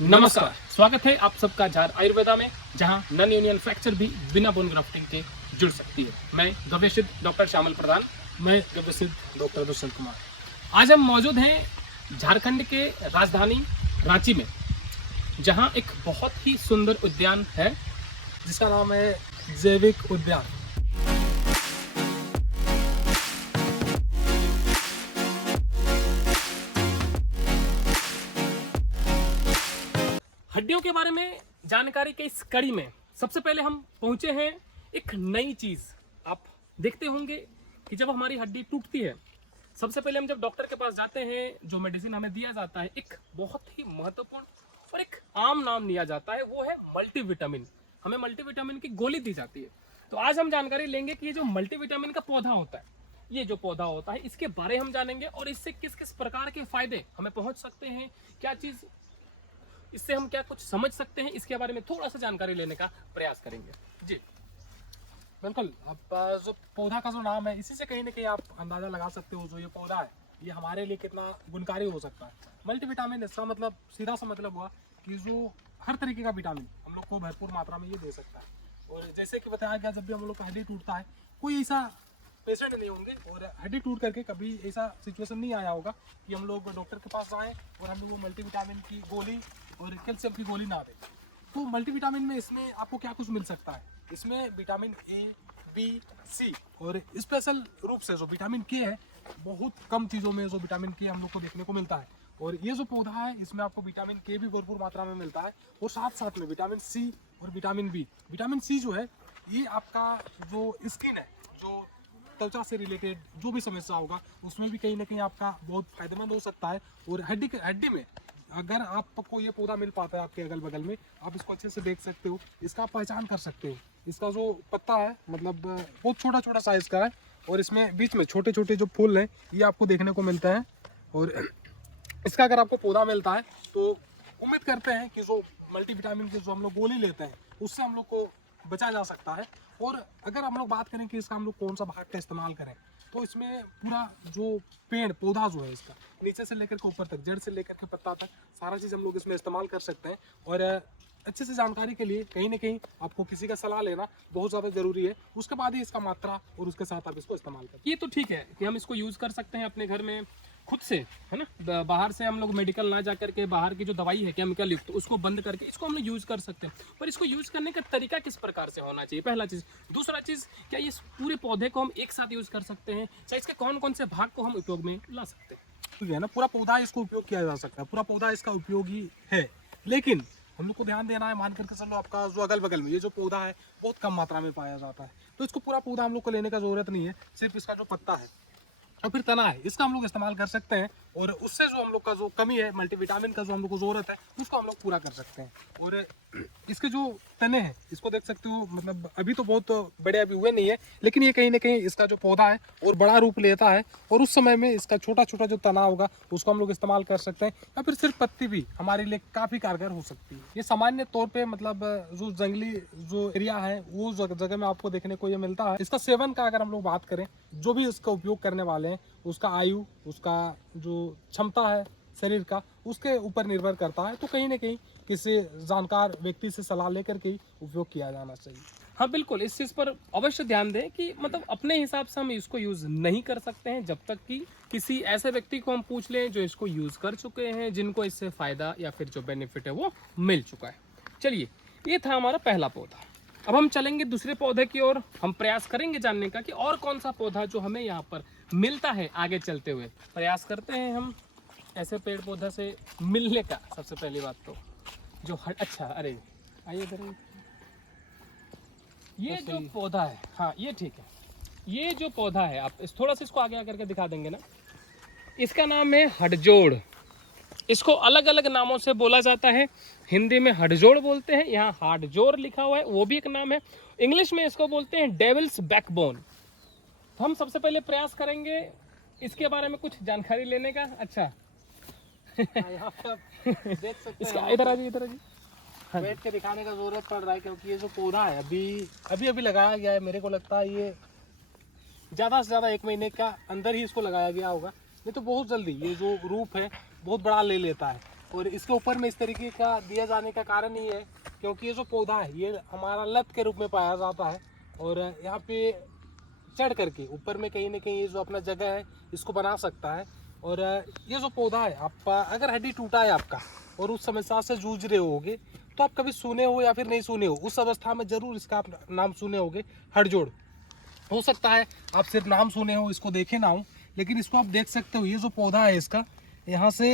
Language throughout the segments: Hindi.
नमस्कार, स्वागत है आप सबका झार आयुर्वेदा में, जहां नन यूनियन फ्रैक्चर भी बिना बोन ग्राफ्टिंग के जुड़ सकती है। मैं गवेशित डॉक्टर श्यामल प्रधान। मैं गवेशित डॉक्टर दुष्यंत कुमार। आज हम मौजूद हैं झारखंड के राजधानी रांची में, जहां एक बहुत ही सुंदर उद्यान है जिसका नाम है जैविक उद्यान। हड्डियों के बारे में जानकारी के इस कड़ी में सबसे पहले हम पहुंचे हैं एक नई चीज। आप देखते होंगे कि जब हमारी हड्डी टूटती है, सबसे पहले हम जब डॉक्टर के पास जाते हैं, जो मेडिसिन हमें दिया जाता है, एक बहुत ही महत्वपूर्ण और एक आम नाम लिया जाता है, वो है मल्टीविटामिन। हमें मल्टीविटामिन की गोली दी जाती है। तो आज हम जानकारी लेंगे कि ये जो मल्टीविटामिन का पौधा होता है, ये जो पौधा होता है, इसके बारे हम जानेंगे और इससे किस किस प्रकार के फायदे हमें पहुंच सकते हैं, क्या चीज इससे हम क्या कुछ समझ सकते हैं, इसके बारे में थोड़ा सा जानकारी लेने का प्रयास करेंगे। जी बिल्कुल। अब जो पौधा का जो नाम है, इसी से कहीं ना कहीं आप अंदाजा लगा सकते हो जो ये पौधा है ये हमारे लिए कितना गुणकारी हो सकता है। मल्टीविटामिन, इसका मतलब सीधा सा मतलब हुआ कि जो हर तरीके का विटामिन हम लोग को भरपूर मात्रा में ये दे सकता है। और जैसे कि बताया गया, जब भी हम लोग का हड्डी टूटता है, कोई ऐसा पेशेंट नहीं होंगे और हड्डी टूट करके कभी ऐसा सिचुएशन नहीं आया होगा कि हम लोग डॉक्टर के पास जाएं और हमें वो मल्टीविटामिन की गोली और कैल्शियम की गोली ना दें। तो मल्टीविटामिन में इसमें आपको क्या कुछ मिल सकता है, इसमें विटामिन ए, बी, सी और स्पेशल रूप से जो विटामिन के है, बहुत कम चीज़ों में जो विटामिन के हम लोग को देखने को मिलता है। और ये जो पौधा है, इसमें आपको विटामिन के भी भरपूर मात्रा में मिलता है और साथ साथ में विटामिन सी और विटामिन बी। विटामिन सी जो है, ये आपका जो स्किन है, जो त्वचा से रिलेटेड जो भी समस्या होगा, उसमें भी कहीं ना कहीं आपका बहुत फायदेमंद हो सकता है। और हड्डी में अगर आपको ये पौधा मिल पाता है आपके अगल बगल में, आप इसको अच्छे से देख सकते हो, इसका आप पहचान कर सकते हो। इसका जो पत्ता है, मतलब बहुत छोटा छोटा साइज का है और इसमें बीच में छोटे छोटे जो फूल हैं, ये आपको देखने को मिलते हैं। और इसका अगर आपको पौधा मिलता है तो उम्मीद करते हैं कि जो मल्टीविटामिन की जो हम लोग गोली लेते हैं, उससे हम लोग को बचा जा सकता है। और अगर हम लोग बात करें कि इसका हम लोग कौन सा भाग का इस्तेमाल करें, तो इसमें पूरा जो पेड़ पौधा जो है, इसका नीचे से लेकर के ऊपर तक, जड़ से लेकर के पत्ता तक, सारा चीज़ हम लोग इसमें इस्तेमाल कर सकते हैं। और अच्छे से जानकारी के लिए कहीं ना कहीं आपको किसी का सलाह लेना बहुत ज़्यादा ज़रूरी है। उसके बाद ही इसका मात्रा और उसके साथ आप इसको इस्तेमाल करें। ये तो ठीक है कि हम इसको यूज़ कर सकते हैं अपने घर में खुद से, है ना। बाहर से हम लोग मेडिकल ना जा करके बाहर की जो दवाई है केमिकल युक्त, उसको बंद करके इसको हम लोग यूज़ कर सकते हैं। पर इसको यूज़ करने का तरीका किस प्रकार से होना चाहिए, पहला चीज़। दूसरा चीज़, क्या ये पूरे पौधे को हम एक साथ यूज़ कर सकते हैं, चाहे इसके कौन कौन से भाग को हम उपयोग में ला सकते हैं। तो है ना, पूरा पौधा इसको उपयोग किया जा सकता है, पूरा पौधा इसका उपयोगी है। लेकिन हम लोग को ध्यान देना है, मान करके चलो आपका जो अगल बगल में ये जो पौधा है बहुत कम मात्रा में पाया जाता है, तो इसको पूरा पौधा हम लोग को लेने का जरूरत नहीं है। सिर्फ इसका जो पत्ता है और फिर तना है, इसका हम लोग इस्तेमाल कर सकते हैं। और उससे जो हम लोग का जो कमी है, मल्टीविटामिन का जो हम लोग को जरूरत है, उसको हम लोग पूरा कर सकते हैं। और इसके जो तने हैं, इसको देख सकते हो, मतलब अभी तो बहुत बड़े अभी हुए नहीं है, लेकिन ये कहीं ना कहीं इसका जो पौधा है और बड़ा रूप लेता है। और उस समय में इसका छोटा छोटा जो तना होगा, उसको हम लोग इस्तेमाल कर सकते हैं। या फिर सिर्फ पत्ती भी हमारे लिए काफ़ी कारगर हो सकती है। ये सामान्य तौर पर, मतलब जो जंगली जो एरिया है, वो जगह में आपको देखने को ये मिलता है। इसका सेवन का अगर हम लोग बात करें, जो भी इसका उपयोग करने वाले हैं, उसका आयु, उसका जो क्षमता है शरीर का, उसके ऊपर निर्भर करता है। तो कहीं ना कहीं किसी जानकार व्यक्ति से सलाह लेकर के ही उपयोग किया जाना चाहिए। हाँ बिल्कुल, इस चीज़ पर अवश्य ध्यान दें कि मतलब अपने हिसाब से हम इसको यूज़ नहीं कर सकते हैं जब तक कि किसी ऐसे व्यक्ति को हम पूछ लें जो इसको यूज़ कर चुके हैं, जिनको इससे फ़ायदा या फिर जो बेनिफिट है वो मिल चुका है। चलिए, ये था हमारा पहला पौधा। अब हम चलेंगे दूसरे पौधे की ओर। हम प्रयास करेंगे जानने का कि और कौन सा पौधा जो हमें यहाँ पर मिलता है आगे चलते हुए। प्रयास करते हैं हम ऐसे पेड़ पौधा से मिलने का। सबसे पहली बात तो जो अच्छा, अरे आइए इधर। ये जो पौधा है, हाँ ये ठीक है। ये जो पौधा है, आप थोड़ा सा इसको आगे आकर के दिखा देंगे ना। इसका नाम है हड़जोड़। इसको अलग अलग नामों से बोला जाता है। हिंदी में हड़जोड़ बोलते हैं, यहाँ हार्डजोड़ लिखा हुआ है, वो भी एक नाम है। इंग्लिश में इसको बोलते हैं डेविल्स बैकबोन। तो हम सबसे पहले प्रयास करेंगे इसके बारे में कुछ जानकारी लेने का। अच्छा यहाँ पे आप देख सकते हैं, इधर आ जाइए, इधर आ जाइए। हाँ बैठ के दिखाने का जरूरत पड़ रहा है, क्योंकि ये जो पौधा है अभी लगाया गया है। मेरे को लगता है ये ज़्यादा से ज़्यादा 1 महीने का अंदर ही इसको लगाया गया होगा, नहीं तो बहुत जल्दी ये जो रूप है बहुत बड़ा ले लेता है। और इसके ऊपर में इस तरीके का दिया जाने का कारण ये है क्योंकि ये जो पौधा है ये हमारा लत के रूप में पाया जाता है और यहाँ पे चढ़ करके ऊपर में कहीं ना कहीं ये जो अपना जगह है इसको बना सकता है। और ये जो पौधा है आप अगर हड्डी टूटा है आपका और उस समस्या से जूझ रहे होगे तो आप कभी सुने हो या फिर नहीं सुने हो, उस अवस्था में जरूर इसका आप नाम सुने होगे, हड़जोड़। हो सकता है आप सिर्फ नाम सुने हो, इसको देखे ना हो, लेकिन इसको आप देख सकते हो। ये जो पौधा है इसका यहाँ से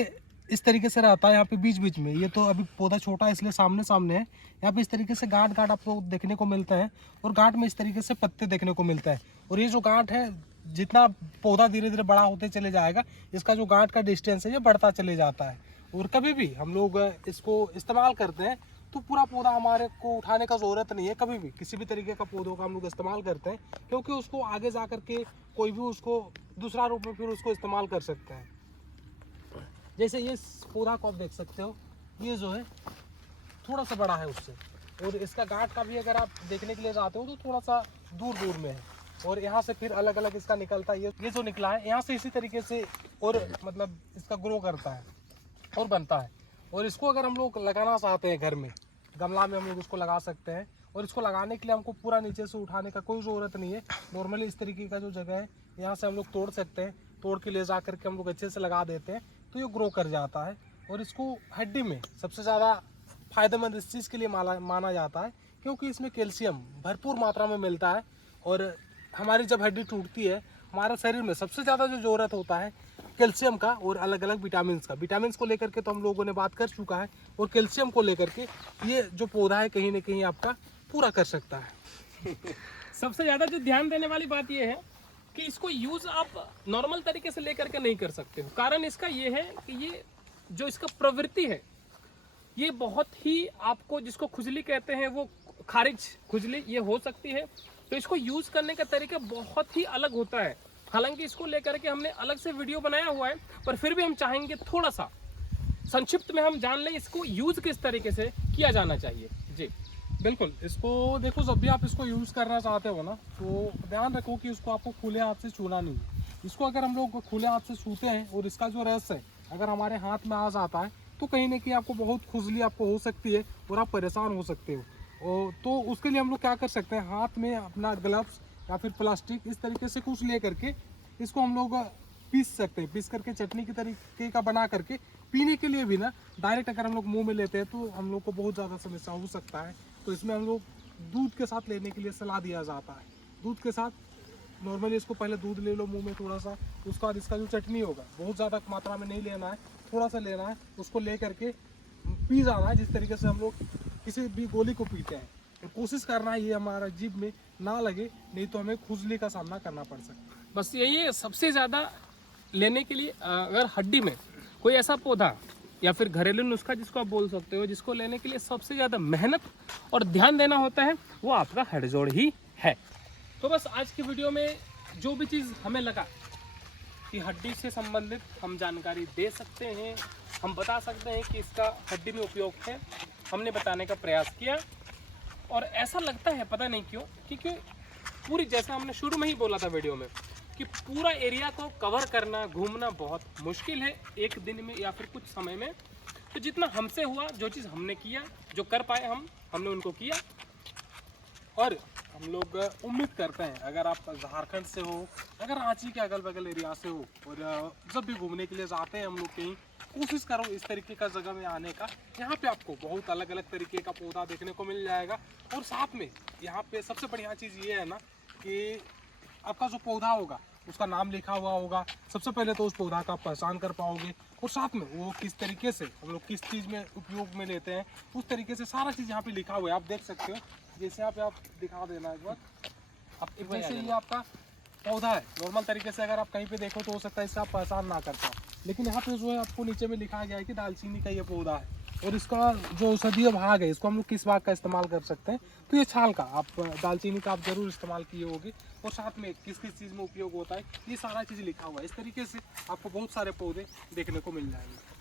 इस तरीके से रहता है, यहाँ पे बीच बीच में, ये तो अभी पौधा छोटा है इसलिए सामने सामने है, यहाँ पे इस तरीके से गांठ गांठ आपको देखने को मिलता है और गांठ में इस तरीके से पत्ते देखने को मिलता है। और ये जो गांठ है जितना पौधा धीरे धीरे बड़ा होते चले जाएगा इसका जो गांठ का डिस्टेंस है ये बढ़ता चले जाता है। और कभी भी हम लोग इसको इस्तेमाल करते हैं तो पूरा पौधा हमारे को उठाने का ज़रूरत नहीं है। कभी भी किसी भी तरीके का पौधों का हम लोग इस्तेमाल करते हैं क्योंकि उसको आगे जा कर के कोई भी उसको दूसरा रूप में फिर उसको इस्तेमाल कर सकता है। जैसे ये पौधा को आप देख सकते हो, ये जो है थोड़ा सा बड़ा है उससे, और इसका गांठ का भी अगर आप देखने के लिए जाते हो तो थोड़ा सा दूर दूर में है। और यहाँ से फिर अलग अलग इसका निकलता है, ये जो निकला है यहाँ से इसी तरीके से और मतलब इसका ग्रो करता है और बनता है। और इसको अगर हम लोग लगाना चाहते हैं घर में, गमला में हम लोग इसको लगा सकते हैं। और इसको लगाने के लिए हमको पूरा नीचे से उठाने का कोई ज़रूरत नहीं है। नॉर्मली इस तरीके का जो जगह है यहाँ से हम लोग तोड़ सकते हैं, तोड़ के ले जा करके हम लोग अच्छे से लगा देते हैं तो ये ग्रो कर जाता है। और इसको हड्डी में सबसे ज़्यादा फ़ायदेमंद इस चीज़ के लिए माना जाता है क्योंकि इसमें कैल्शियम भरपूर मात्रा में मिलता है। और हमारी जब हड्डी टूटती है हमारे शरीर में सबसे ज़्यादा जो ज़रूरत होता है कैल्शियम का और अलग अलग विटामिन्स का। विटामिन्स को लेकर के तो हम लोगों ने बात कर चुका है, और कैल्शियम को लेकर के ये जो पौधा है कहीं ना कहीं आपका पूरा कर सकता है। सबसे ज़्यादा जो ध्यान देने वाली बात यह है कि इसको यूज़ आप नॉर्मल तरीके से लेकर के नहीं कर सकते हो। कारण इसका ये है कि ये जो इसका प्रवृत्ति है ये बहुत ही आपको, जिसको खुजली कहते हैं वो खारिज खुजली ये हो सकती है। तो इसको यूज़ करने का तरीका बहुत ही अलग होता है। हालांकि इसको लेकर के हमने अलग से वीडियो बनाया हुआ है, पर फिर भी हम चाहेंगे थोड़ा सा संक्षिप्त में हम जान लें इसको यूज़ किस तरीके से किया जाना चाहिए। जी बिल्कुल, इसको देखो जब भी आप इसको यूज़ करना चाहते हो ना तो ध्यान रखो कि इसको आपको खुले हाथ से छूना नहीं है। इसको अगर हम लोग खुले हाथ से छूते हैं और इसका जो रस है अगर हमारे हाथ में आ जाता है तो कहीं ना कहीं आपको बहुत खुजली आपको हो सकती है और आप परेशान हो सकते हो। और तो उसके लिए हम लोग क्या कर सकते हैं, हाथ में अपना ग्लव्स या फिर प्लास्टिक इस तरीके से कुछ ले करके इसको हम लोग पीस सकते हैं। पीस करके चटनी की तरीके का बना करके पीने के लिए भी ना डायरेक्ट अगर हम लोग मुंह में लेते हैं तो हम लोग को बहुत ज़्यादा समस्या हो सकता है। तो इसमें हम लोग दूध के साथ लेने के लिए सलाह दिया जाता है। दूध के साथ नॉर्मली इसको पहले दूध ले लो मुंह में थोड़ा सा, उसके बाद इसका जो चटनी होगा बहुत ज़्यादा मात्रा में नहीं लेना है, थोड़ा सा लेना है, उसको ले करके पी जाना है जिस तरीके से हम लोग किसी भी गोली को पीते हैं। और कोशिश करना है ये हमारा जीभ में ना लगे, नहीं तो हमें खुजली का सामना करना पड़ सकता है। बस यही है सबसे ज़्यादा लेने के लिए। अगर हड्डी में कोई ऐसा पौधा या फिर घरेलू नुस्खा जिसको आप बोल सकते हो, जिसको लेने के लिए सबसे ज़्यादा मेहनत और ध्यान देना होता है वो आपका हड़जोड़ ही है। तो बस आज की वीडियो में जो भी चीज़ हमें लगा कि हड्डी से संबंधित हम जानकारी दे सकते हैं, हम बता सकते हैं कि इसका हड्डी में उपयोग है, हमने बताने का प्रयास किया। और ऐसा लगता है पता नहीं क्यों, क्योंकि पूरी जैसा हमने शुरू में ही बोला था वीडियो में कि पूरा एरिया को कवर करना घूमना बहुत मुश्किल है एक दिन में या फिर कुछ समय में। तो जितना हमसे हुआ, जो चीज़ हमने किया, जो कर पाए हमने उनको किया। और हम लोग उम्मीद करते हैं अगर आप झारखंड से हो, अगर रांची के अगल बगल एरिया से हो और जब भी घूमने के लिए जाते हैं हम लोग कहीं, कोशिश करो इस तरीके का जगह में आने का। यहाँ पे आपको बहुत अलग अलग तरीके का पौधा देखने को मिल जाएगा। और साथ में यहाँ पे सबसे बढ़िया चीज़ ये है ना कि आपका जो पौधा होगा उसका नाम लिखा हुआ होगा। सबसे पहले तो उस पौधा का आप पहचान कर पाओगे, और साथ में वो किस तरीके से हम लोग किस चीज़ में उपयोग में लेते हैं उस तरीके से सारा चीज़ यहाँ पे लिखा हुआ है, आप देख सकते हो। जैसे आप दिखा देना एक बार, अब जैसे ये आपका पौधा है, नॉर्मल तरीके से अगर आप कहीं पे देखो तो हो सकता है इससे आप पहचान ना कर पाओ, लेकिन यहाँ पे जो है आपको नीचे में लिखा गया है कि दालचीनी का ये पौधा है। और इसका जो औषधीय भाग है इसको हम लोग किस भाग का इस्तेमाल कर सकते हैं, तो ये छाल का, आप दालचीनी का आप ज़रूर इस्तेमाल किए होगे। और साथ में किस किस चीज़ में उपयोग होता है ये सारा चीज़ लिखा हुआ है। इस तरीके से आपको बहुत सारे पौधे देखने को मिल जाएंगे।